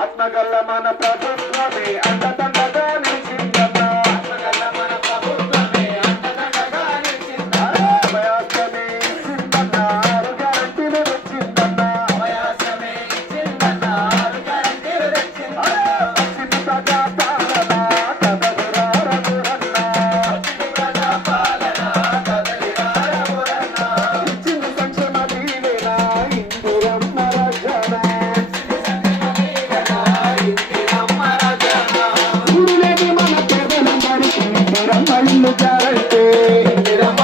ఆత్మగల్ల మన ప్రభుత్వమే. పేదలందరికీ ఇందిరమ్మ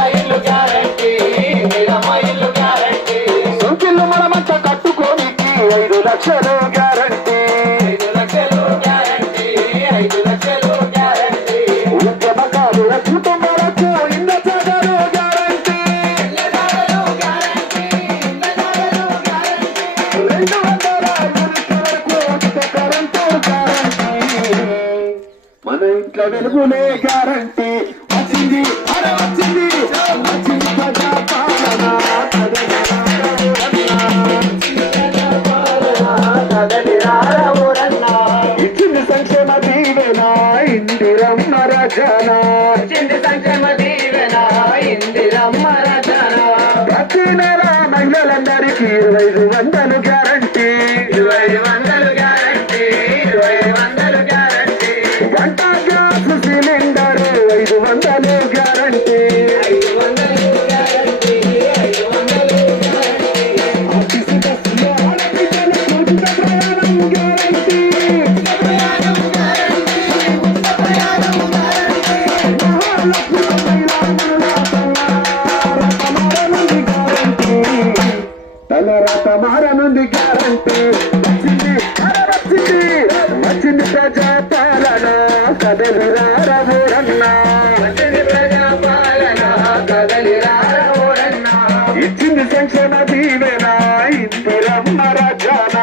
ఇల్లు గ్యారంటీ సోకిళ్ళు మనమంత కట్టుకోనికి ఐదు లక్షలు గ్యారంటీ. ఉద్యమకారుల మన ఇంట్లో వెలుగులే గ్యారంటీ వచ్చింది అర వచ్చింది. వచ్చింది ప్రజా పాలన ఇచ్చింది సంక్షేమ దీవెన ఇందిరమ్మ రచన. ప్రతి నెల మహిళలందరికీ ఇరవై ఐదు వందలు వంట గ్యాస్ సిలిండర్ ఐదు వందలు గ్యారంటీ. ఆర్టీసీ బస్సులో ఆడపిల్లలకు ఉచిత రారవురన్నా ఇచ్చింది సంక్షేమ దీవెన ఇందిరమ్మ రచన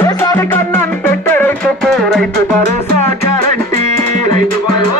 దేశానికి అన్నం పెట్టే రైతుకు రైతు భరోసా గ్యారంటీ.